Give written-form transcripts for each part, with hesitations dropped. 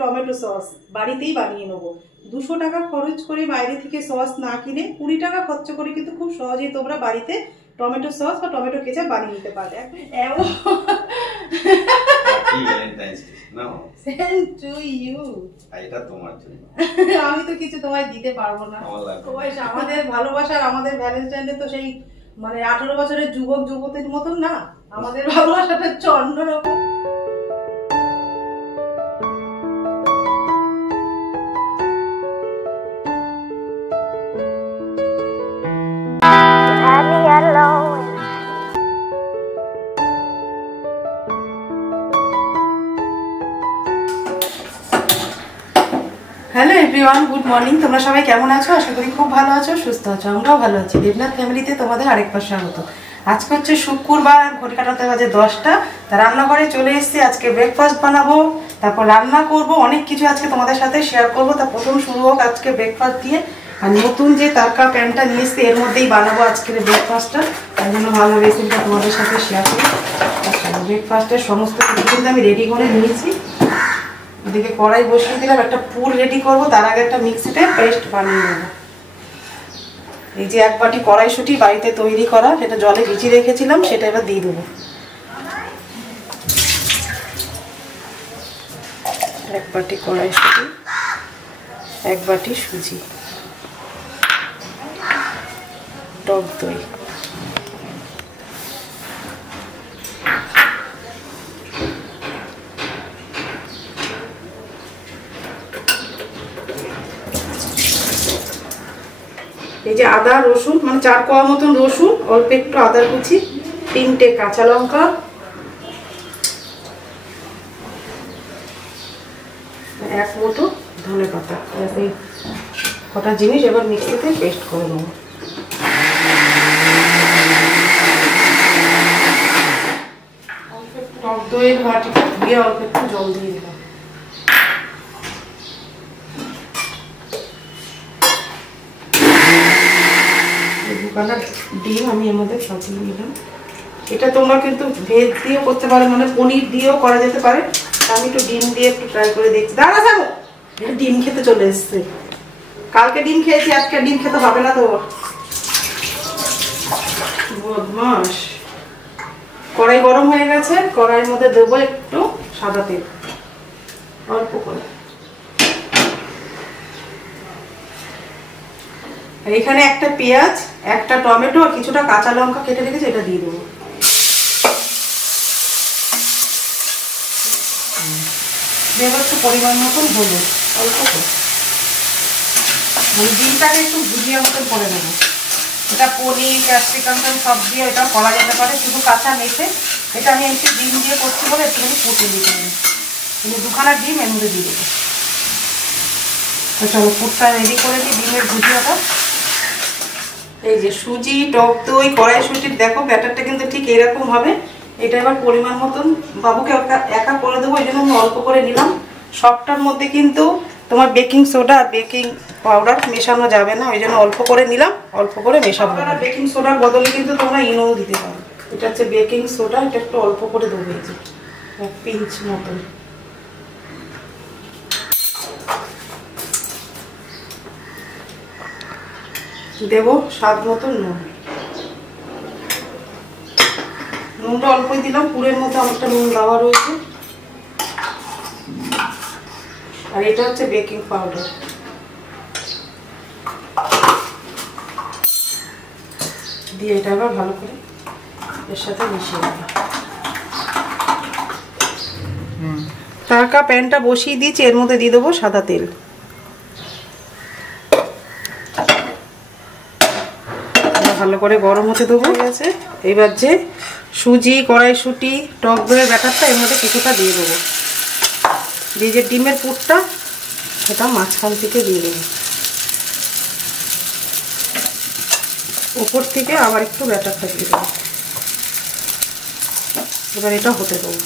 Tomato sauce বাড়িতেই বানিয়ে নেবো। 200 টাকা খরচ করে বাইরে থেকে সস না কিনে 20 টাকা খরচ করে কিন্তু খুব সহজেই তোমরা বাড়িতে টমেটো সস বা টমেটো কেচাপ বানিয়ে নিতে পারবে। আমি তো কিছু তোমায় দিতে পারবো না। আমাদের ভালোবাসার আমাদের ভ্যালেন্টাইন ডে তো সেই মানে 18 বছরের যুবক যুবতীর মতন না, আমাদের ভালোবাসাটা হচ্ছে অন্যরকম। Hello everyone, good morning. তোমরা সবাই কেমন আছো? আশা করি খুব ভালো আছো, সুস্থ আছো। আমরাও ভালো আছি। দেবনাথ ফ্যামিলিতে তোমাদের আরেকবার স্বাগত। আজকে হচ্ছে শুক্রবার, ঘড়ি কাটাতে বাজে 10টা। তা রান্নাঘরে চলে এসেছি। আজকে ব্রেকফাস্ট বানাবো, তারপর রান্না করব, অনেক কিছু আজকে তোমাদের সাথে শেয়ার করব। তা প্রথম শুরু হোক আজকে ব্রেকফাস্ট দিয়ে। আর নতুন যে তারকা প্যানটা নিয়ে এসেছি এর মধ্যেই বানাবো আজকের ব্রেকফাস্টটা, তাই জন্য ভালো রেসিপিটা তোমাদের সাথে শেয়ার করি। আচ্ছা, ব্রেকফাস্টের সমস্ত কিছু কিন্তু আমি রেডি করে নিয়েছি। এদিকে কড়াই বসিয়ে দিলাম, একটা পুর রেডি করব। তার আগে একটা মিক্সিতে পেস্ট বানিয়ে নেব। এই যে 1 বাটি কড়াইশুঁটি বাড়িতে তৈরি করা, সেটা জলে ভিজিয়ে রেখেছিলাম, সেটা এবার দিয়ে দেবো। 1 বাটি কড়াইশুঁটি, 1 বাটি সুজি, টক দই, এই যে আদা রসুন, মানে 4 কোয়া মতন রসুন, অল্প একটু আদা কুচি, 3টে কাঁচা লঙ্কা, 1 মুঠো ধনে পাতা। এই কটা জিনিস এবার মিক্সিতে পেস্ট করে নেব। অল্প একটু টক দইয়ের বাটিটা ধুয়ে অল্প একটু জল দিয়ে দিলাম। ডিম আমি এর মধ্যে সাজিয়ে নিলাম। এটা তোমরা কিন্তু ভেজ দিয়েও করতে পারো, মানে পনির দিয়েও করা যেতে পারে। আমি একটু ডিম দিয়ে একটু ট্রাই করে দেখছি। দাঁড়া থাকো, ডিম খেতে চলে এসছে। কালকে ডিম খেয়েছি, আজকে ডিম খেতে হবে না তো। বদমাস। কড়াই গরম হয়ে গেছে, কড়াইয়ের মধ্যে দেবো একটু সাদা তেল, অল্প করে। এখানে একটা পেঁয়াজ, একটা টমেটো আর কিছুটা কাঁচা লঙ্কা কেটে রেখেছি, এটা দিয়ে দেবো। দেবো একটু পরিমাণ মতন হলুদ, অল্প করে। ডিমটাকে একটু ভুজিয়া মতন করে দেবো। এটা পনির, ক্যাপসিকাম সব দিয়ে এটা করা যেতে পারে, শুধু কাঁচা মেখে। এটা আমি একটু ডিম দিয়ে করছি বলে একটুখানি ফুটে দিতে হবে। কিন্তু 2খানা ডিম এর মধ্যে দিয়ে দেবো। চলো পুরটা রেডি করে দিই, ডিমের ভুজিয়াটা। এই যে সুজি, টক দই, কড়াইশুঁটির দেখো ব্যাটারটা কিন্তু ঠিক এরকম হবে। এটা এবার পরিমাণ মতন বাবুকে একা করে দেবো, এই জন্য আমি অল্প করে নিলাম। সবটার মধ্যে কিন্তু তোমার বেকিং সোডা আর বেকিং পাউডার মেশানো যাবে না, ওই জন্য অল্প করে নিলাম, অল্প করে মেশাবো। আর বেকিং সোডার বদলে কিন্তু তোমরা ইনোও দিতে পারো। এটা হচ্ছে বেকিং সোডা, এটা একটু অল্প করে দেবো, এই যে 1 পিঞ্চ মতন। দেবো স্বাদ মতন নুন। নুনটা অল্পই দিলাম, পুরের মধ্যে অনেকটা নুন দেওয়া রয়েছে। আর এটা হচ্ছে বেকিং পাউডার। দিয়ে এটা আবার ভালো করে এর সাথে মিশিয়ে দেবো। তারকা প্যানটা বসিয়ে দিয়েছি, এর মধ্যে দিয়ে দেবো সাদা তেল। ভালো করে গরম হতে দেবো। ঠিক আছে, এবার যে সুজি, কড়াইশুঁটি, টক দইয়ের ব্যাটারটা এর মধ্যে কিছুটা দিয়ে দেবো। দিয়ে যে ডিমের পুরটা সেটা মাঝখান থেকে দিয়ে দেবো। উপর থেকে আবার একটু ব্যাটারটা দিয়ে দেবো। এবার এটা হতে দেবো।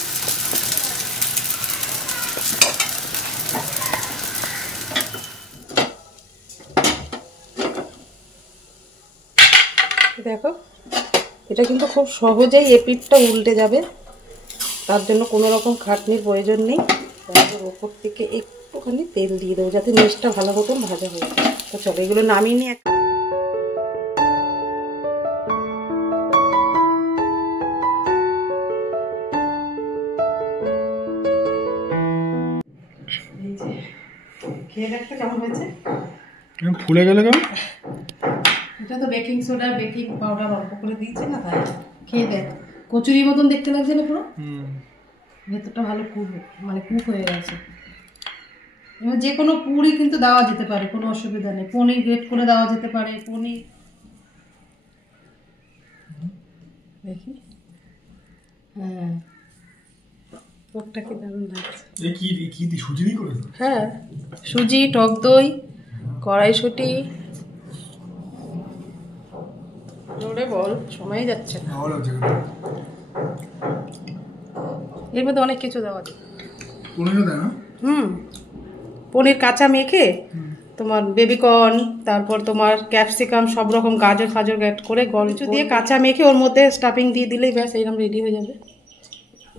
দেখো এটা কিন্তু খুব সহজেই এপিঠটা উল্টে যাবে, তার জন্য কোনো রকম খাটনির প্রয়োজন নেই। তারপর ওপর থেকে একটু ওখানে তেল দিয়ে দেবো যাতে মিষ্টিটা ভালো মতন ভাজা হয়ে যায়। তো চলো এগুলো নামিয়ে নিয়ে খেয়ে দেখতে কেমন হয়েছে। ফুলে গেলে কেমন? এটা তো বেকিং সোডা বেকিং পাউডার অল্প করে দিয়েছে না, তাই খেয়ে দেখ কচুরি মতন দেখতে লাগছে না পুরো, ভেতরটা ভালো কুক হয়ে গেছে। এবার যে কোনো পুরি কিন্তু দেওয়া যেতে পারে, কোনো অসুবিধা নেই। পনির গ্রেট করে দেওয়া যেতে পারে, পনির দেখি। হ্যাঁ টকটা কি দারুণ লাগছে। সুজি দিয়ে করে? হ্যাঁ সুজি, টক দই, কড়াইশুঁটি। ওরে বল সময় যাচ্ছে না। এর মধ্যে অনেক কিছু দেওয়া যায়। পনিরও দেয় না? পনির কাঁচা মেখে তোমার বেবিকর্ন, তারপর তোমার ক্যাপসিকাম, সব রকম গাজর ফাজর গ্যাট করে কিছু দিয়ে কাঁচা মেখে ওর মধ্যে স্টাফিং দিয়ে দিলেই ব্যাস এইরকম রেডি হয়ে যাবে।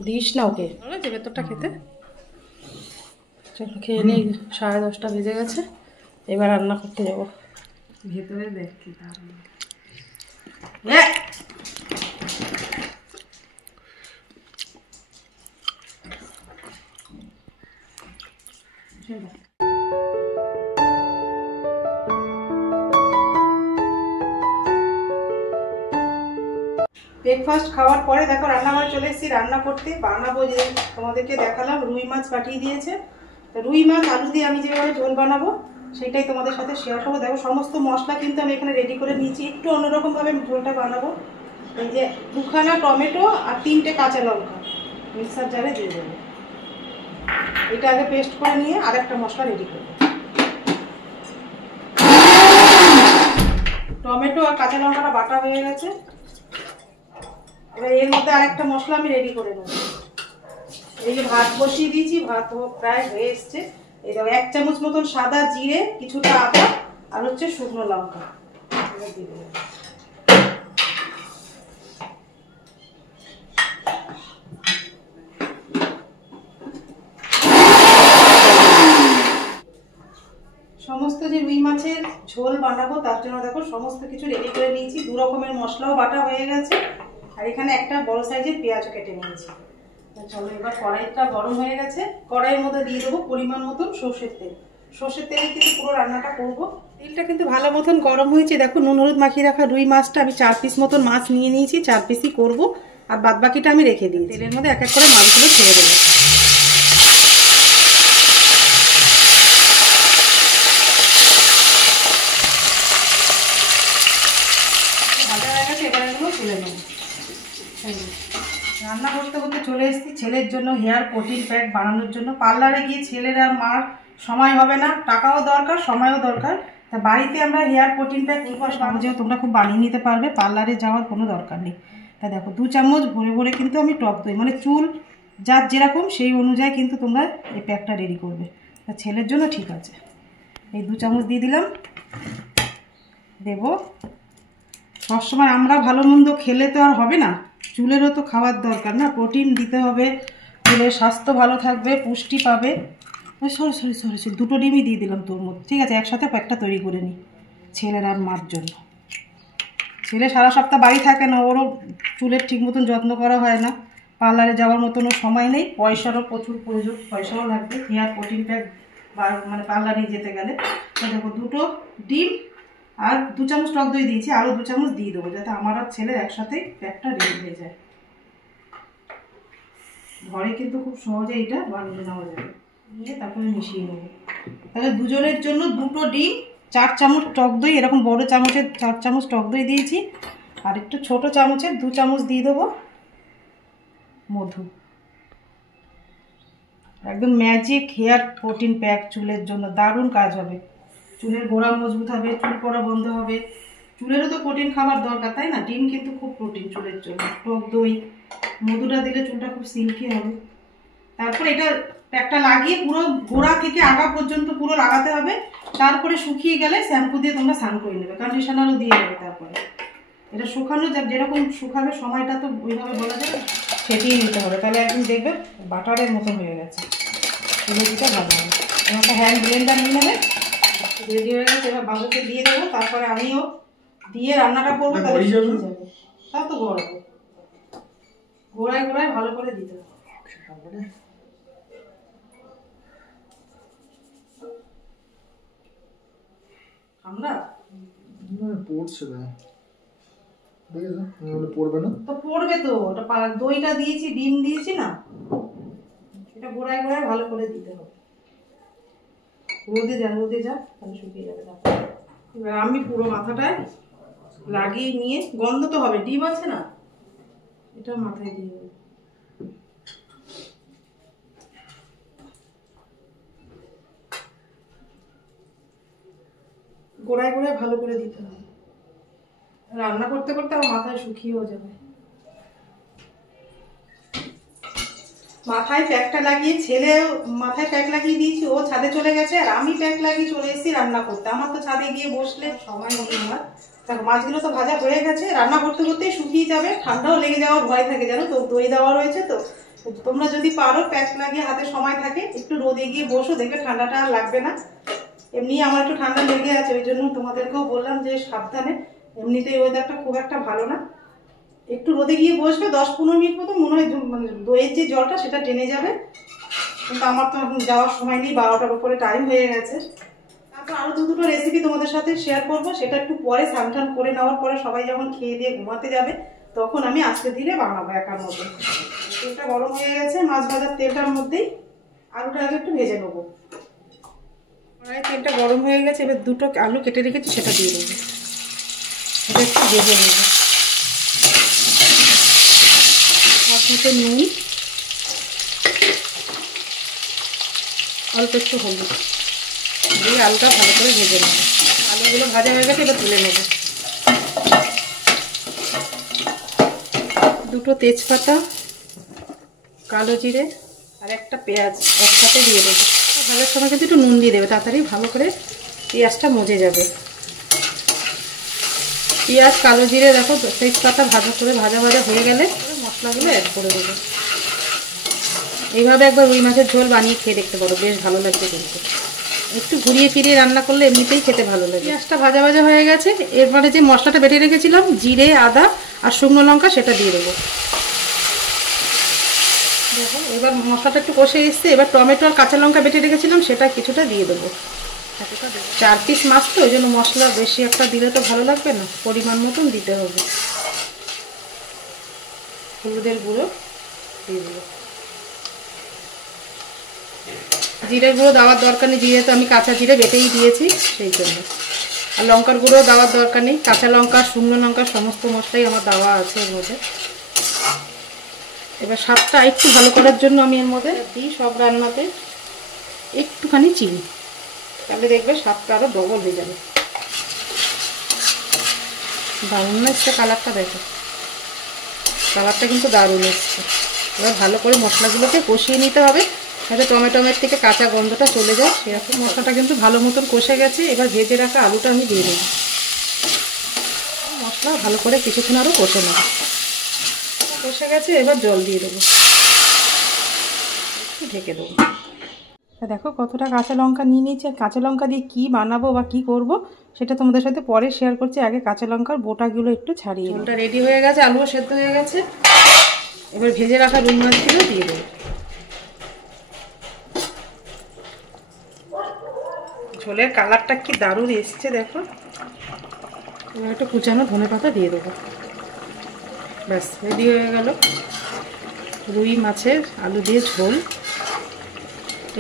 দিস না ওকে, ভালো লাগছে ভেতরটা খেতে। চলো খেয়ে নিই, 10:30 বেজে গেছে, এবার রান্না করতে যাবো। ভেতরে দেখ কি দারুণ। ব্রেকফাস্ট খাওয়ার পরে দেখো রান্নাঘরে চলে এসেছি রান্না করতে। বানাবো যে তোমাদেরকে দেখালাম, রুই মাছ পাঠিয়ে দিয়েছে। রুই মাছ আলু দিয়ে আমি যেভাবে ঝোল বানাবো সেটাই তোমাদের সাথে শেয়ার করবো। দেখো সমস্ত মশলা কিন্তু আমি এখানে রেডি করে নিয়েছি, একটু অন্যরকমভাবে ঝোলটা বানাবো। এই যে 2খানা টমেটো আর 3টে কাঁচা লঙ্কা মিক্সার জারে দিয়ে দেবো। এটা আগে পেস্ট করে নিয়ে আরেকটা মশলা রেডি করবো। টমেটো আর কাঁচা লঙ্কাটা বাটা হয়ে গেছে, এবার এর মধ্যে আরেকটা মশলা আমি রেডি করে নেব। এই যে ভাত বসিয়ে দিয়েছি, ভাত প্রায় হয়ে এসছে। এই দেখো 1 চামচ মতন সাদা জিরে, কিছুটা আদা আর হচ্ছে শুকনো লঙ্কা দিয়ে দেবো। সমস্ত যে রুই মাছের ঝোল বানাবো তার জন্য দেখো সমস্ত কিছু রেডি করে নিয়েছি। 2 রকমের মশলাও বাটা হয়ে গেছে, আর এখানে একটা বড় সাইজের পেঁয়াজও কেটে নিয়েছি। চলো এবার কড়াইটা গরম হয়ে গেছে, কড়াইয়ের মধ্যে দিয়ে দেবো পরিমাণ মতন সর্ষের তেল। সর্ষের তেলে কিন্তু পুরো রান্নাটা করবো। তেলটা কিন্তু ভালো মতন গরম হয়েছে। দেখো নুন হলুদ মাখিয়ে রাখা রুই মাছটা আমি 4 পিস মতন মাছ নিয়ে নিয়েছি, 4 পিসই করবো, আর বাদ বাকিটা আমি রেখে দিই। তেলের মধ্যে এক এক করে মাছগুলো ছেড়ে দেবো। ভাজা হয়ে গেছে, এবার এগুলো তুলে নেব। রান্না করতে করতে চলে এসেছি ছেলের জন্য হেয়ার প্রোটিন প্যাক বানানোর জন্য। পার্লারে গিয়ে ছেলের আর মার সময় হবে না, টাকাও দরকার সময়ও দরকার। তা বাড়িতে আমরা হেয়ার প্রোটিন প্যাক কী করে সহজেও তোমরা খুব বানিয়ে নিতে পারবে, পার্লারে যাওয়ার কোনো দরকার নেই। তা দেখো 2 চামচ ভরে ভরে কিন্তু আমি টক দই, মানে চুল যার যেরকম সেই অনুযায়ী কিন্তু তোমরা এই প্যাকটা রেডি করবে। তা ছেলের জন্য ঠিক আছে। এই 2 চামচ দিয়ে দিলাম। দেব সবসময় আমরা ভালো মন্দ খেলে তো আর হবে না, চুলেরও তো খাওয়ার দরকার না, প্রোটিন দিতে হবে, চুলের স্বাস্থ্য ভালো থাকবে, পুষ্টি পাবে। সরি 2টো ডিমই দিয়ে দিলাম তোর মধ্যে। ঠিক আছে, একসাথে প্যাকটা তৈরি করে নিই ছেলের আর মার জন্য। ছেলে সারা সপ্তাহ বাড়ি থাকে না, ওরও চুলের ঠিক মতন যত্ন করা হয় না, পার্লারে যাওয়ার মতনও সময় নেই, পয়সারও প্রচুর প্রয়োজন, পয়সাও লাগবে হেয়ার প্রোটিন প্যাক মানে পার্লারে যেতে গেলে। দেখো 2টো ডিম আর 2 চামচ টক দই দিয়েছি, আরও 2 চামচ দিয়ে দেবো যাতে আমার আর ছেলের একসাথে প্যাকটা রেডি হয়ে যায়। ঘরে কিন্তু খুব সহজে এটা বানিয়ে নেওয়া যাবে। নিয়ে তারপরে মিশিয়ে নেবো। তাহলে দুজনের জন্য 2টো ডিম, 4 চামচ টক দই, এরকম বড় চামচের 4 চামচ টক দই দিয়েছি, আর একটু ছোট চামচের 2 চামচ দিয়ে দেবো মধু। একদম ম্যাজিক হেয়ার প্রোটিন প্যাক, চুলের জন্য দারুণ কাজ হবে। চুলের গোড়া মজবুত হবে, চুল পড়া বন্ধ হবে। চুলেরও তো প্রোটিন খাবার দরকার, তাই না? ডিম কিন্তু খুব প্রোটিন চুলের জন্য, টক দই, মধুটা দিলে চুলটা খুব সিল্কি হবে। তারপর এটা প্যাকটা লাগিয়ে পুরো গোড়া থেকে আগা পর্যন্ত পুরো লাগাতে হবে। তারপরে শুকিয়ে গেলে শ্যাম্পু দিয়ে তোমরা স্নান করে নেবে, কন্ডিশনারও দিয়ে দেবে। তারপরে এটা শুকানো যেরকম শুকাবে সময়টা তো ওইভাবে বলা যাবে, ফেটিয়ে নিতে হবে, তাহলে একদিন দেখবে বাটারের মতো হয়ে গেছে, চুলে দিতে ভালো হবে। একটা হ্যান্ড ব্লেন্ডার নিয়ে নেবে। রেডি হয়ে গেছে, এবার বাবুকে দিয়ে দেবো, তারপরে আমিও দিয়ে রান্নাটা করবো। তাহলে যাবে, তা তো গড়াবো, ঘোড়ায় ঘোড়ায় ভালো করে দিতে হবে। আমরা পড়ছে পড়বে না তো পড়বে তো, ওটা দইটা দিয়েছি, ডিম দিয়েছি না, এটা ঘোড়ায় ঘোড়ায় ভালো করে দিতে হবে। রোদে যা তাহলে শুকিয়ে যাবে। এবার আমি পুরো মাথাটায় লাগিয়ে নিয়ে, গন্ধ তো হবে, ডিম আছে না, এটা মাথায় দিয়ে দেবো। গোড়ায় গোড়ায় ভালো করে দিতে হবে, রান্না করতে করতে আমার মাথায় শুকিয়েও যাবে। মাথায় প্যাকটা লাগিয়ে, ছেলে মাথায় প্যাক লাগিয়ে দিয়েছি, ও ছাদে চলে গেছে, আর আমি প্যাক লাগিয়ে চলে এসেছি রান্না করতে। আমার তো ছাদে গিয়ে বসলে সময় নেই আমার। দেখো মাছগুলো তো ভাজা হয়ে গেছে, রান্না করতে করতেই শুকিয়ে যাবে, ঠান্ডাও লেগে যাওয়ার ভয় থাকে জানো তো, দই দেওয়া রয়েছে তো। তোমরা যদি পারো প্যাক লাগিয়ে, হাতে সময় থাকে, একটু রোদে গিয়ে বসো, দেখবে ঠান্ডাটা আর লাগবে না। এমনি আমার একটু ঠান্ডা লেগে আছে, ওই জন্য তোমাদেরকেও বললাম যে সাবধানে। এমনিতেই ওয়েদারটা খুব একটা ভালো না, একটু রোদে গিয়ে বসবে 10-15 মিনিট মতো, মনে হয় মানে দইয়ের যে জলটা সেটা টেনে যাবে। কিন্তু আমার তো এখন যাওয়ার সময় নেই, 12টার উপরে টাইম হয়ে গেছে। তারপর আরও দুটো রেসিপি তোমাদের সাথে শেয়ার করবো, সেটা একটু পরে স্নান করে নেওয়ার পরে সবাই যখন খেয়ে দিয়ে ঘুমাতে যাবে, তখন আমি আস্তে ধীরে বানাবো একার মতো। তেলটা গরম হয়ে গেছে, মাছ ভাজার তেলটার মধ্যেই আলুটা আগে একটু ভেজে নেবো। তেলটা গরম হয়ে গেছে, এবার দুটো আলু কেটে রেখেছি সেটা দিয়ে দেবো, এটা একটু ভেজে নেবো। সাথে নুন, অল্প একটু হলুদ দিয়ে আলুটা ভালো করে ভেজে নেব। আলুগুলো ভাজা হয়ে গেছে, এবার তুলে নেব। দুটো তেজপাতা, কালো জিরে আর একটা পেঁয়াজ একসাথে দিয়ে দেবো। ভাজার সময় কিন্তু একটু নুন দিয়ে দেবে, তাড়াতাড়ি ভালো করে পেঁয়াজটা মজে যাবে। পেঁয়াজ, কালো জিরে, দেখো তেজপাতা ভাজা করে ভাজা হয়ে গেলে মশলাগুলো অ্যাড করে দেবো। এইভাবে একবার রুই মাছের ঝোল বানিয়ে খেয়ে দেখতে পারো, বেশ ভালো লাগবে কিন্তু। একটু ঘুরিয়ে ফিরিয়ে রান্না করলে এমনিতেই খেতে ভালো লাগে। পেঁয়াজটা ভাজা হয়ে গেছে, এরপরে যে মশলাটা বেটে রেখেছিলাম, জিরে, আদা আর শুকনো লঙ্কা, সেটা দিয়ে দেবো। দেখো এবার মশলাটা একটু কষে এসছে, এবার টমেটো আর কাঁচা লঙ্কা বেটে রেখেছিলাম, সেটা কিছুটা দিয়ে দেবো। 4 পিস মাছ তো, ওই জন্য মশলা বেশি একটা দিলে তো ভালো লাগবে না, পরিমাণ মতন দিতে হবে। হলুদের গুঁড়ো দিয়ে দেবো। জিরের গুঁড়ো দেওয়ার দরকার নেই, জিরে তো আমি কাঁচা জিরে বেটেই দিয়েছি সেই জন্য। আর লঙ্কার গুঁড়ো দেওয়ার দরকার নেই, কাঁচা লঙ্কা, শুকনো লঙ্কা সমস্ত মশলাই আমার দেওয়া আছে এর মধ্যে। এবার স্বাদটা একটু ভালো করার জন্য আমি এর মধ্যে দিই সব রান্নাতে একটুখানি চিনি, তাহলে দেখবে স্বাদটা আরও ডবল হয়ে যাবে। দারুণ না এসছে কালারটা, দেখো কালারটা কিন্তু দারুণ এসছে। এবার ভালো করে মশলাগুলোকে কষিয়ে নিতে হবে, যাতে টমেটোমের থেকে কাঁচা গন্ধটা চলে যায়। সেরকম মশলাটা কিন্তু ভালো মতন কষে গেছে, এবার ভেজে রাখা আলুটা আমি দিয়ে দেবো। মশলা ভালো করে কিছুক্ষণ আরও কষে নেব। কষে গেছে, এবার জল দিয়ে দেবো, একটু ঢেকে দেবো। দেখো কতটা কাঁচা লঙ্কা নিয়ে নিয়েছি, আর কাঁচা লঙ্কা দিয়ে কী বানাবো বা কী করবো সেটা তোমাদের সাথে পরে শেয়ার করছি। আগে কাঁচা লঙ্কার বোটাগুলো একটু ছাড়িয়ে, ঝোলটা রেডি হয়ে গেছে, আলুও সেদ্ধ হয়ে গেছে। এবার ভেজে রাখা রুই মাছগুলো দিয়ে দেবো। ঝোলের কালারটা কি দারুণ এসছে দেখো। এবার একটু কুচানো ধনেপাতা দিয়ে দেবো, ব্যাস রেডি হয়ে গেল রুই মাছের আলু দিয়ে ঝোল।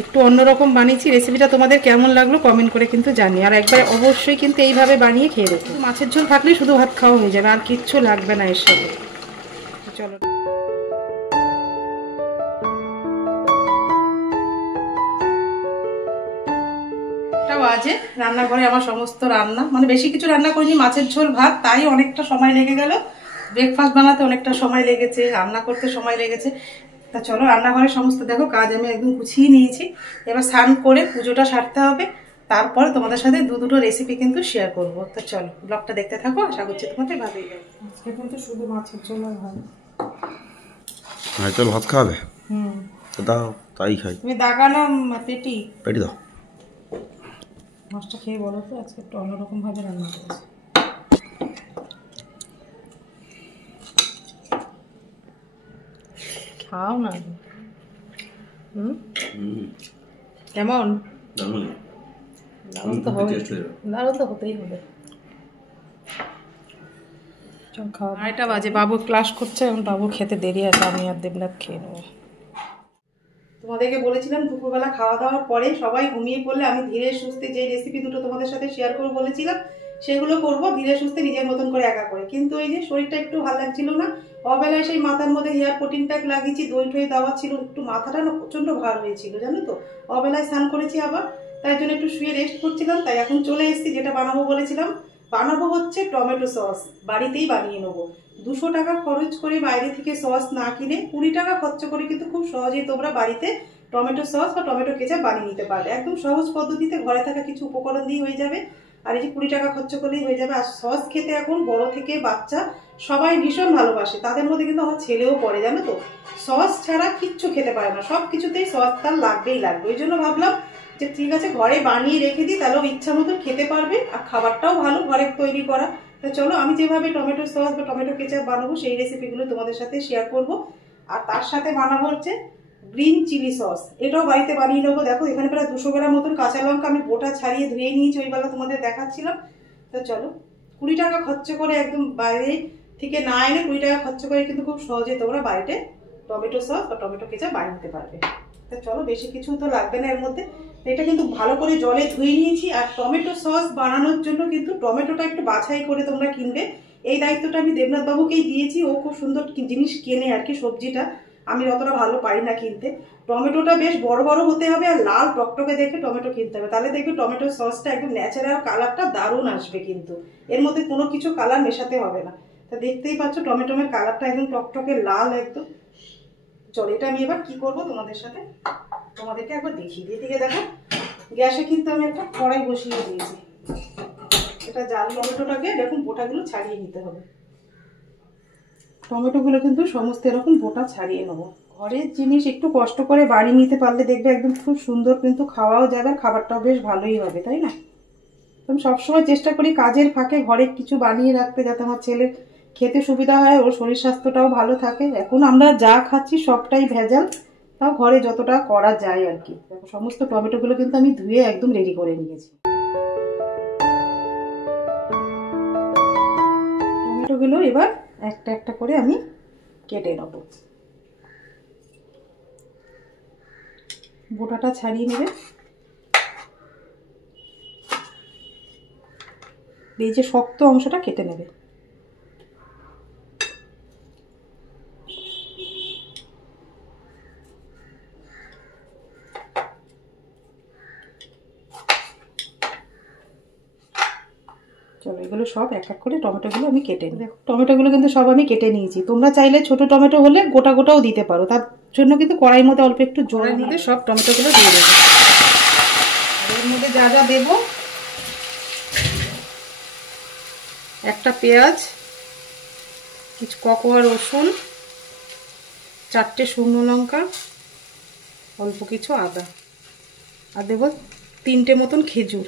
একটু অন্যরকম বানিয়েছি, রেসিপিটা তোমাদের কেমন লাগলো কমেন্ট করে কিন্তু জানি। আর একবার অবশ্যই কিন্তু এইভাবে বানিয়ে খেয়ে দেখো। মাছের ঝোল থাকলেই শুধু ভাত খাওয়া হয়ে যাবে, আর কিচ্ছু লাগবে না এর সাথে। চলো বাজে, রান্নাঘরে আমার সমস্ত রান্না, মানে বেশি কিছু রান্না করিনি, মাছের ঝোল ভাত, তাই অনেকটা সময় লেগে গেল। ব্রেকফাস্ট বানাতে অনেকটা সময় লেগেছে, রান্না করতে সময় লেগেছে। তা চলো রান্নাঘরে সমস্ত দেখো কাজ আমি একদম গুছিয়ে নিয়েছি। এবার স্নান করে পুজোটা সারতে হবে, তারপরে তোমাদের সাথে দুটো রেসিপি কিন্তু শেয়ার করব। তো চলো ব্লগটা দেখতে থাকো, আশা করছি তোমাদের ভালোই লাগবে। আজকে কিন্তু শুধু মাছের ঝোল আর ভাত। চল ভাত খাবে, দাও তাই খাই। তুমি দাগানো পেটি পেটি দাও। মাছটা খেয়ে বলো তো আজকে একটু অন্যরকমভাবে রান্না করেছি। খাও না। কেমন? দারুণ তো হবে, দারুণ তো হতেই হবে। চল খাওয়া। 9টা বাজে, বাবু ক্লাস করছে, এবং বাবু খেতে দেরি আছে, আমি আর দেবনাথ খেয়ে নেবো। তোমাদেরকে বলেছিলাম দুপুরবেলা খাওয়া দাওয়ার পরে সবাই ঘুমিয়ে পড়লে আমি ধীরে সুস্থে যে রেসিপি দুটো তোমাদের সাথে শেয়ার করবো বলেছিলাম সেগুলো করব ধীরে সুস্থে নিজের মতন করে একা করে। কিন্তু এই যে শরীরটা একটু ভালো লাগছিল না, অবেলায় সেই মাথার মধ্যে হেয়ার প্রোটিন প্যাক লাগিয়েছি, দই ঠই দেওয়া ছিল, একটু মাথাটা না প্রচন্ড ভার হয়েছিল জানো তো, অবেলায় স্নান করেছি আবার, তাই জন্য একটু শুয়ে রেস্ট করছিলাম। তাই এখন চলে এসেছি, যেটা বানাবো বলেছিলাম, বানাবো হচ্ছে টমেটো সস, বাড়িতেই বানিয়ে নেবো। 200 টাকা খরচ করে বাইরে থেকে সস না কিনে 20 টাকা খরচ করে কিন্তু খুব সহজেই তোমরা বাড়িতে টমেটো সস বা টমেটো কেচাপ বানিয়ে নিতে পারবে। একদম সহজ পদ্ধতিতে ঘরে থাকা কিছু উপকরণ দিয়ে হয়ে যাবে, আর এই যে 20 টাকা খরচ করলেই হয়ে যাবে। আর সস খেতে এখন বড় থেকে বাচ্চা সবাই ভীষণ ভালোবাসে, তাদের মধ্যে কিন্তু আমার ছেলেও পড়ে জানো তো, সস ছাড়া কিচ্ছু খেতে পারে না, সব কিছুতেই সস তার লাগবেই লাগবে। ওই জন্য ভাবলাম যে ঠিক আছে ঘরে বানিয়ে রেখে দিই, তাহলেও ইচ্ছা মতো খেতে পারবে, আর খাবারটাও ভালো ঘরে তৈরি করা। তো চলো আমি যেভাবে টমেটো সস বা টমেটো কেচাপ বানাবো সেই রেসিপিগুলো তোমাদের সাথে শেয়ার করব। আর তার সাথে বানাবো হচ্ছে গ্রিন চিলি সস, এটাও বাড়িতে বানিয়ে নেবো। দেখো এখানে প্রায় 200 গ্রাম মতন কাঁচা লঙ্কা আমি গোটা ছাড়িয়ে ধুয়ে নিয়েছি, ওইবেলা তোমাদের দেখাচ্ছিলাম। তো চলো 20 টাকা খরচ করে একদম বাইরে থেকে না এনে 20 টাকা খরচ করে কিন্তু খুব সহজে তোমরা বাড়িতে টমেটো সস বা টমেটো কেচাপ বানিয়ে নিতে পারবে। তো চলো বেশি কিছু তো লাগবে না এর মধ্যে। এটা কিন্তু ভালো করে জলে ধুয়ে নিয়েছি। আর টমেটো সস বানানোর জন্য কিন্তু টমেটোটা একটু বাছাই করে তোমরা কিনবে, এই দায়িত্বটা আমি দেবনাথ বাবুকেই দিয়েছি। ও খুব সুন্দর জিনিস কেনে আর কি, সবজিটা আমি অতটা ভালো পারি না কিনতে। টমেটোটা বেশ বড় বড় হতে হবে আর লাল টকটকে দেখে টমেটো কিনতে হবে, তাহলে দেখবে টমেটো সসটা একদম ন্যাচারাল কালারটা দারুণ আসবে, কিন্তু এর মধ্যে কোনো কিছু কালার মেশাতে হবে না। তা দেখতেই পাচ্ছ টমেটোমের কালারটা একদম টকটকে লাল একদম। চলো এটা আমি এবার কি করব তোমাদেরকে একবার দেখিয়ে দিই। এদিকে দেখো গ্যাসে কিন্তু আমি একটা কড়াই বসিয়ে দিয়েছি, এটা জাল টমেটোটাকে এরকম বোটাগুলো ছাড়িয়ে নিতে হবে। টমেটোগুলো কিন্তু সমস্ত এরকম বোটা ছাড়িয়ে নেবো। ঘরের জিনিস একটু কষ্ট করে বাড়ি নিতে পারলে দেখবে একদম খুব সুন্দর কিন্তু খাওয়াও যাবে, খাবারটাও বেশ ভালোই হবে, তাই না? আমি সবসময় চেষ্টা করি কাজের ফাঁকে ঘরে কিছু বানিয়ে রাখতে, যাতে আমার ছেলের খেতে সুবিধা হয়, ওর শরীর স্বাস্থ্যটাও ভালো থাকে। এখন আমরা যা খাচ্ছি সবটাই ভেজাল, তাও ঘরে যতটা করা যায় আর কি। সমস্ত টমেটোগুলো কিন্তু আমি ধুয়ে একদম রেডি করে নিয়েছি। টমেটোগুলো এবার একটা একটা করে আমি কেটে নেব। বোটাটা ছাড়িয়ে নেবে, এই যে শক্ত অংশটা কেটে নেবে। চলো এগুলো সব এক এক করে টমেটোগুলো আমি কেটে নিই। দেখো টমেটোগুলো কিন্তু সব আমি কেটে নিয়েছি। তোমরা চাইলে ছোট টমেটো হলে গোটা গোটাও দিতে পারো, তার জন্য কিন্তু কড়াইয়ের মধ্যে অল্প একটু জলের মধ্যে সব টমেটোগুলো দিয়ে দেবো। এর মধ্যে যা যা দেবো, একটা পেঁয়াজ, কিছু কোয়া রসুন, 4টে শুকনো লঙ্কা, অল্প কিছু আদা, আর দেবো 3টে মতন খেজুর,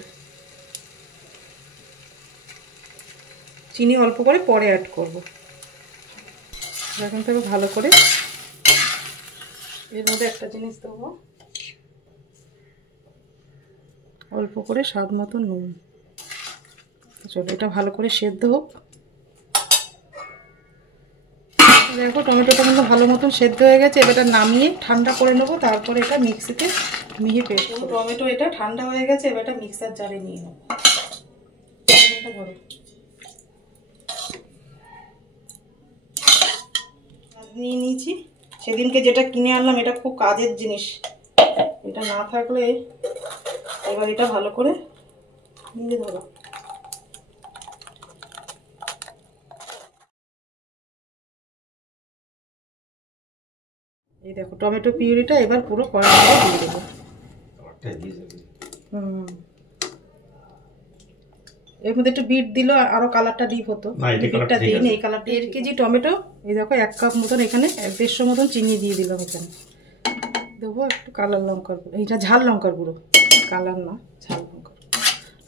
চিনি অল্প করে পরে অ্যাড করবো। এখন থেকে ভালো করে এর মধ্যে একটা জিনিস দেবো, অল্প করে স্বাদ মতো নুন। চলো এটা ভালো করে সেদ্ধ হোক। দেখো টমেটোটা কিন্তু ভালো মতন সেদ্ধ হয়ে গেছে, এবারটা নামিয়ে ঠান্ডা করে নেবো, তারপরে এটা মিক্সিতে মিহি পেস্ট করবো। টমেটো এটা ঠান্ডা হয়ে গেছে, এবারটা মিক্সার জারে নিয়ে নেবো। নিয়ে নিয়েছি, সেদিনকে যেটা কিনে আনলাম, এটা খুব কাজের জিনিস, এটা না থাকলে এবার এটা ভালো করে নিয়ে ধরো। এই দেখো টমেটো পিউরিটা এবার পুরো কড়াইতে দিয়ে দেবো। এর মধ্যে একটু বিট দিল আরো কালারটা ডিপ হতো, বিটটা দিইনি, এই কালারটা। 1.5 কেজি টমেটো, এই দেখো 1 কাপ মতন, এখানে 150 মতন চিনি দিয়ে দিলাম। এখানে দেবো একটু কালার লঙ্কার গুঁড়ো, এইটা ঝাল লঙ্কার গুঁড়ো, কালার না ঝাল লঙ্কার।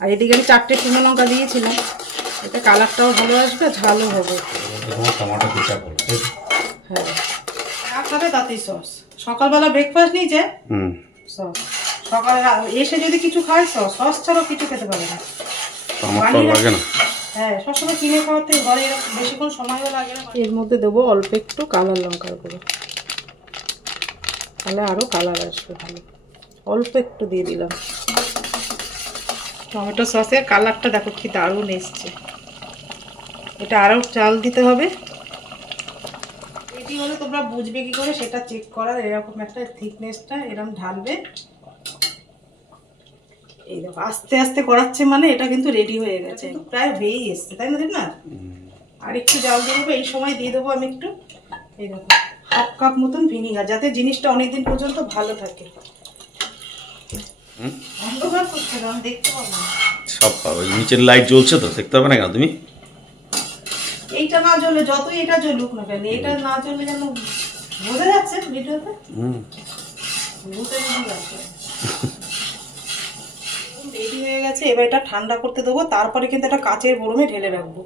আর এদিকে আমি 4টে শুকনো লঙ্কা দিয়েছিলাম, এতে কালারটাও ভালো আসবে, ঝালও হবে। টমেটো কেচাপ হলো। হ্যাঁ, আর সাথে তাতেই সস। সকালবেলা ব্রেকফাস্ট নিয়েছে সস, সকালে এসে যদি কিছু খায় সস ছাড়াও কিছু খেতে পারে না। লাগে না। হ্যাঁ, সবসময় কিনে খাওয়ার থেকে ঘরে এরকম বেশিক্ষণ সময়ও লাগে না। এর মধ্যে দেবো অল্প একটু কালার লঙ্কার গুঁড়ো, তাহলে আরও কালার আসবে ভালো। অল্প একটু দিয়ে দিলাম। টমেটো সসের কালারটা দেখো কি দারুণ এসছে। এটা আরও চাল দিতে হবে। এটি হলে তোমরা বুঝবে কি করে সেটা চেক করার, এরকম একটা থিকনেসটা এরকম ঢালবে। এই দেখো আস্তে আস্তে করাচ্ছে মানে এটা কিন্তু রেডি হয়ে গেছে, প্রায় হয়েই এসছে, তাই না? দেখ না, আর একটু জাল দিয়ে দেবো। এই সময় দিয়ে দেবো আমি একটু, এই দেখো 1/2 কাপ মতন ভিনিগার, যাতে জিনিসটা অনেকদিন পর্যন্ত ভালো থাকে। অন্ধকার করছে না, আমি দেখতে পাবো না। সব পাবো, নিচের লাইট জ্বলছে তো, দেখতে পাবে না কেন তুমি? এইটা না জ্বলে, যতই এটা জ্বলুক না কেন, এটা না জ্বলে যেন বোঝা যাচ্ছে ভিডিওতে। রেডি হয়ে গেছে, এবার এটা ঠান্ডা করতে দেবো। তারপরে কিন্তু একটা কাচের বরমে ঢেলে রাখবো,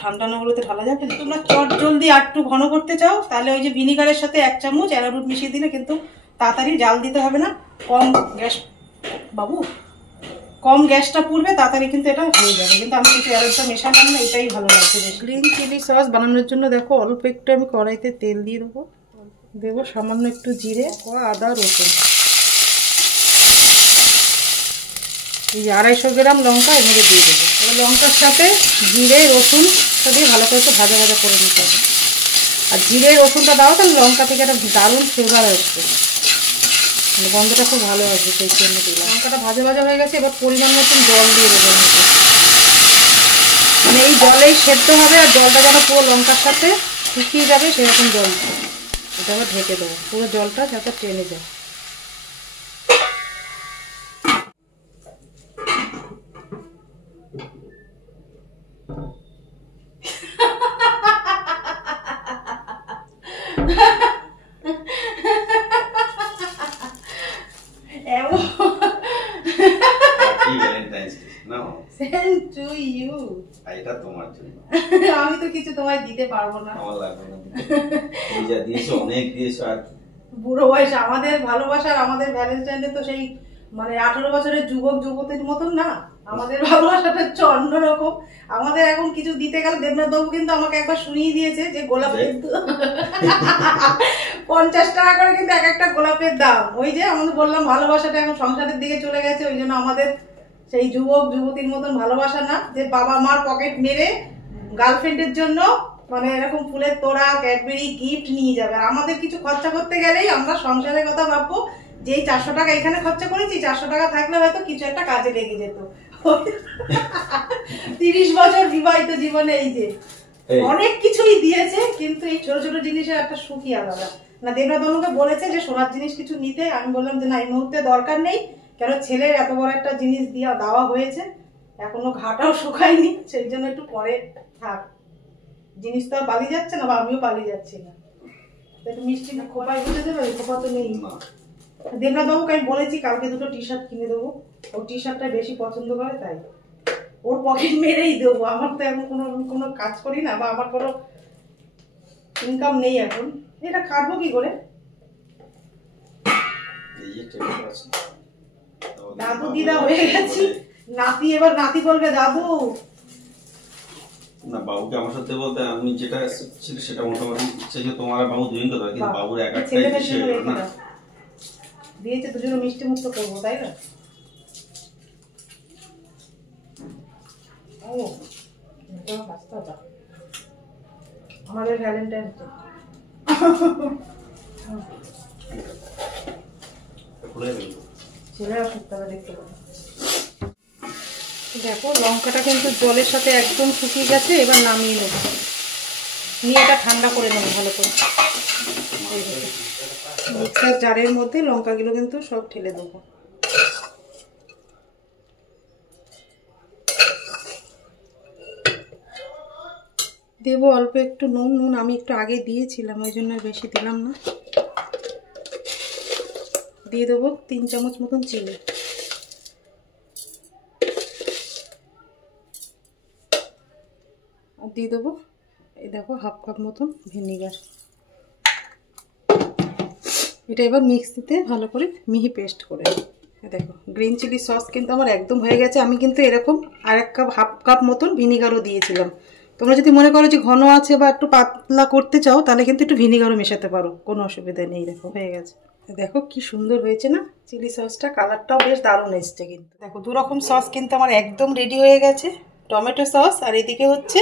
ঠান্ডা না হলে তো ঢালা যাবে না। তোমরা চট জলদি আর একটু ঘন করতে চাও তাহলে ওই যে ভিনিগারের সাথে 1 চামচ অ্যারারুট মিশিয়ে দিলে কিন্তু তাড়াতাড়ি জাল দিতে হবে না। কম গ্যাস বাবু, কম গ্যাসটা পুড়বে, তাড়াতাড়ি কিন্তু এটা হয়ে যাবে। কিন্তু আমি কিছু অ্যারারুটটা মেশালাম না, এটাই ভালো লাগছে। গ্রিন চিলি সস বানানোর জন্য দেখো অল্প একটু আমি কড়াইতে তেল দিয়ে দেবো। দেবো সামান্য একটু জিরে, আদা, রসুন। এই 250 গ্রাম লঙ্কা এর মধ্যে দিয়ে দেবো। এবার লঙ্কার সাথে জিরে রসুনটা দিয়ে ভালো করে একটু ভাজা ভাজা করে নিতে হবে। আর জিরে রসুনটা দাও তাহলে লঙ্কা থেকে একটা দারুণ ফ্লেভার আসবে, মানে গন্ধটা খুব ভালো আসবে, সেই জন্য দিলাম। লঙ্কাটা ভাজা ভাজা হয়ে গেছে, এবার পরিমাণ মতন জল দিয়ে দেবো। মানে এই জলেই সেদ্ধ হবে, আর জলটা যেন পুরো লঙ্কার সাথে শুকিয়ে যাবে সেরকম জল। এটা আবার ঢেকে দেবো, পুরো জলটা যাতে টেনে যায়। আমি তো কিছু তোমায় দিতে পারবো না, বুড়ো বয়স আমাদের ভালোবাসার, আমাদের ভ্যালেন্টাইন ডে তো সেই মানে 18 বছরের যুবক যুবতীর মতন না, আমাদের ভালোবাসাটা হচ্ছে অন্যরকম। আমাদের এখন কিছু দিতে গেলে দেবনাথ বাবু কিন্তু আমাকে একবার শুনিয়ে দিয়েছে যে গোলাপ কিন্তু 50 টাকা করে কিন্তু এক একটা গোলাপের দাম। ওই যে আমাদের বললাম ভালোবাসাটা এখন সংসারের দিকে চলে গেছে, ওই জন্য আমাদের সেই যুবক যুবতীর মতন ভালোবাসা না যে বাবা মার পকেট মেরে গার্লফ্রেন্ডের জন্য মানে এরকম ফুলের তোড়া, ক্যাডবেরি, গিফট নিয়ে যাবে। আর আমাদের কিছু খরচা করতে গেলেই আমরা সংসারের কথা ভাববো যে এই 400 টাকা এখানে খরচা করেছি, 400 টাকা থাকলে হয়তো কিছু একটা কাজে লেগে যেত। 30 বছর বিবাহিত জীবনে এই যে অনেক কিছুই দিয়েছে, কিন্তু এই ছোট ছোট জিনিসের একটা সুখই আলাদা। না দেবনাথ বাবুকে বলেছে যে সোনার জিনিস কিছু নিতে, আমি বললাম যে না এই মুহূর্তে দরকার নেই, কেন ছেলের এত বড় একটা জিনিস দেওয়া হয়েছে, এখনো ঘাটাও শুকায়নি, সেই জন্য একটু পরে থাক। জিনিস তো আর পালিয়ে যাচ্ছে না, বা আমিও পালিয়ে যাচ্ছি না। একটু মিষ্টি খোপায় বুঝে দেবে, খোপা তো নেই। দেবনাথ বাবুকে আমি বলেছি কালকে 2টো টি-শার্ট কিনে দেবো, ও টি-শার্টটা বেশি পছন্দ করে, তাই ওর পকেট মেরেই দেবো। আমার তো এখন কোনো কাজ করি না, বা আমার কোনো ইনকাম নেই এখন, এটা খাবো কি করে? দাদু দিদা হয়ে গেছি, নাতি এবার নাতি বলবে দাদু। না বাবুকে আমার সাথে বলতে আমি যেটা ছিল সেটা মোটামুটি ইচ্ছে যে তোমার বাবু দুদিন কথা, কিন্তু বাবুর একাটাই বেশি হলো না। দিয়েছে দুজনে মিষ্টি মুক্ত করবো, তাই না? ও আমাদের ভ্যালেন্টাইন ছেলে অসুস্থতা দেখতে পাবো। দেখো লঙ্কাটা কিন্তু জলের সাথে একদম শুকিয়ে গেছে, এবার নামিয়ে নেবো, নিয়ে এটা ঠান্ডা করে নেবো ভালো করে। মিক্সার জারের মধ্যে লঙ্কাগুলো কিন্তু সব ঢেলে দেবো। দেবো অল্প একটু নুন, আমি একটু আগে দিয়েছিলাম ওই জন্য বেশি দিলাম না। দিয়ে দেবো 3 চামচ মতন চিনি। দিয়ে দেবো এই দেখো হাফ কাপ মতন ভিনিগার। এটা এবার মিক্সিতে ভালো করে মিহি পেস্ট করে দেখো। গ্রিন চিলি সস কিন্তু আমার একদম হয়ে গেছে। আমি কিন্তু এরকম হাফ কাপ মতন ভিনিগারও দিয়েছিলাম। তোমরা যদি মনে করো যে ঘন আছে বা একটু পাতলা করতে চাও তাহলে কিন্তু একটু ভিনিগারও মেশাতে পারো, কোনো অসুবিধা নেই। দেখো হয়ে গেছে। দেখো কি সুন্দর হয়েছে না চিলি সসটা, কালারটাও বেশ দারুণ এসছে। কিন্তু দেখো দু রকম সস কিন্তু আমার একদম রেডি হয়ে গেছে, টমেটো সস আর এদিকে হচ্ছে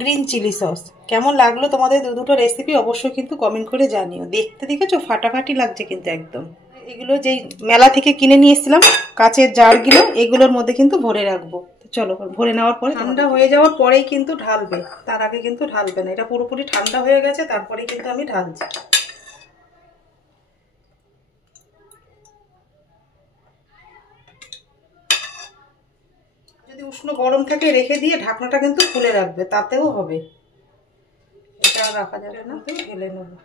গ্রিন চিলি সস। কেমন লাগলো তোমাদের দুটো রেসিপি অবশ্যই কিন্তু কমেন্ট করে জানিও। দেখতে দেখেছো ফাটাফাটি লাগছে কিন্তু একদম। এগুলো যেই মেলা থেকে কিনে নিয়ে এসেছিলাম কাচের জারগুলো, এগুলোর মধ্যে কিন্তু ভরে রাখবো। চলো ভরে নেওয়ার পরে ঠান্ডা হয়ে যাওয়ার পরেই কিন্তু ঢালবে, তার আগে কিন্তু ঢালবে না। এটা পুরোপুরি ঠান্ডা হয়ে গেছে তারপরেই কিন্তু আমি ঢালছি। যদি উষ্ণ গরম থাকে রেখে দিয়ে ঢাকনাটা কিন্তু খুলে রাখবে, তাতেও হবে। এটা রাখা যাবে না, তো ঢেলে নেবো।